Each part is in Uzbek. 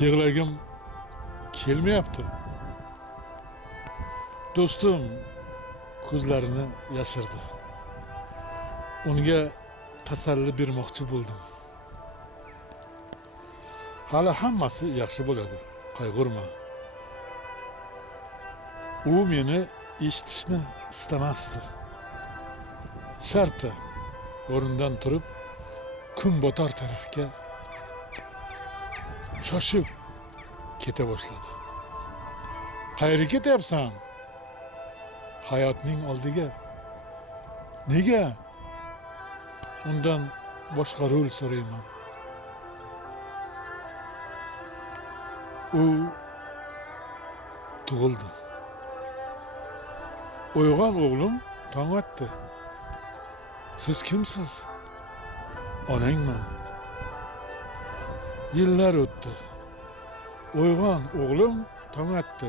Yig'lagim kelmayapti. Do'stim ko'zlarini yashirdi. Unga tasalli bermoqchi bo'ldim. Hali hammasi yaxshi bo'ladi, qayg'urma. U meni eshitishni istamasdi. Shartta o'rnidan turib, kun botar tarafga shoshib keta boshladi. Qayerga ketyapsan? Hayotning oldiga. Nega? Undan boshqa rol so'rayman. U tug'ildi. Uyg'on o'g'lim, tong otdi. Siz kimsiz? Onangman. Yillar o'tdi. Uyg'on o'g'lim, tong otdi.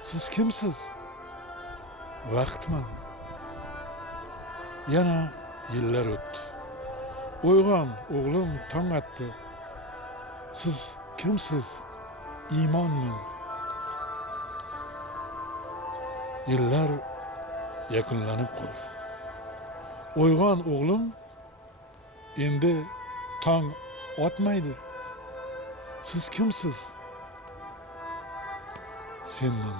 Siz kimsiz? Vaqtman. Yana yillar o'tdi. Uyg'on o'g'lim, tong otdi. Siz kimsiz? Iymonman. Yillar yakunlanib qoldi. Uyg'on o'g'lim, endi tong otmaydi. Siz kimsiz? Senman.